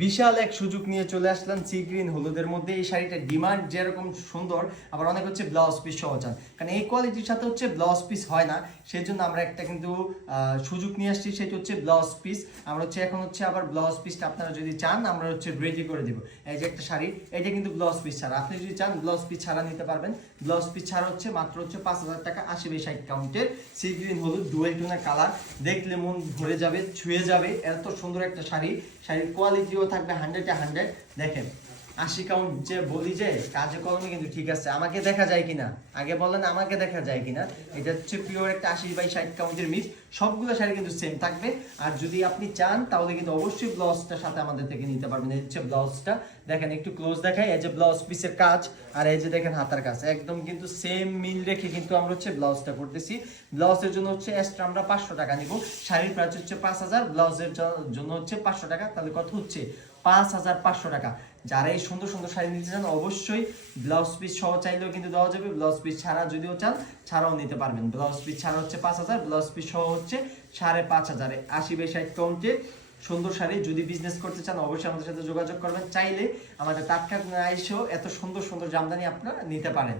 বিশাল এক সুযোগ নিয়ে চলে আসলাম সি গ্রিন হলুদের মধ্যে। এই শাড়িটার ডিমান্ড যেরকম সুন্দর, আবার অনেক হচ্ছে ব্লাউজ পিস সহ চান, কারণ এই কোয়ালিটির সাথে হচ্ছে ব্লাউজ পিস হয় না। সেই জন্য আমরা একটা কিন্তু সুযোগ নিয়ে আসছি, সেটা হচ্ছে ব্লাউজ পিস। আমরা হচ্ছে এখন হচ্ছে আবার ব্লাউজ পিসটা আপনারা যদি চান আমরা হচ্ছে রেডি করে দিব। এই যে একটা শাড়ি, এটা কিন্তু ব্লাউজ পিস ছাড়া, আপনি যদি চান ব্লাউজ পিস ছাড়া নিতে পারবেন। ব্লাউজ পিস ছাড়া হচ্ছে মাত্র হচ্ছে 5,000 টাকা 80/60 কাউন্টের সি গ্রিন হলুদ ডুয়েল টোনের কালার। দেখলে মন ভরে যাবে, ছুঁয়ে যাবে, এত সুন্দর একটা শাড়ি। শাড়ির কোয়ালিটিও থাকবে 100-100। দেখেন 80 কাউন্ট যে বলি, যে কাজে কলমে কিন্তু ঠিক আছে। আমাকে দেখা যায় কিনা আগে বলেন, আমাকে দেখা যায় কিনা। এটা হচ্ছে পিওর একটা 80/60 কাউন্টের মিক্স। সবগুলো শাড়ি কিন্তু সেম থাকবে। আর যদি আপনি চান তাহলে কিন্তু অবশ্যই ব্লাউজটার সাথে আমাদের থেকে নিতে পারবেন। এই হচ্ছে ব্লাউজটা, দেখেন একটু ক্লোজ দেখাই। এই যে ব্লাউজ পিসের কাজ, আর এই যে দেখেন হাতার কাজ, একদম কিন্তু সেম মিল রেখে কিন্তু আমরা হচ্ছে ব্লাউজটা করতেছি। ব্লাউজের জন্য হচ্ছে এক্সট্রা আমরা 500 টাকা নিব। শাড়ির প্রাইস হচ্ছে 5,000, ব্লাউজের জন্য হচ্ছে 500 টাকা। তাহলে কত হচ্ছে? 5,500 টাকা। যারা এই সুন্দর সুন্দর শাড়ি নিতে চান অবশ্যই ব্লাউজ পিস সহ চাইলেও কিন্তু দেওয়া যাবে, ব্লাউজ পিস ছাড়া যদিও চান ছাড়াও নিতে পারবেন। ব্লাউজ পিস ছাড়া হচ্ছে 5,000, ব্লাউজ পিস সহ হচ্ছে 5,500। 80/60 কাউন্টে সুন্দর শাড়ি। যদি বিজনেস করতে চান অবশ্যই আমাদের সাথে যোগাযোগ করবেন। চাইলে আমাদের টাটকা আইসেও এত সুন্দর সুন্দর জামদানি আপনারা নিতে পারেন।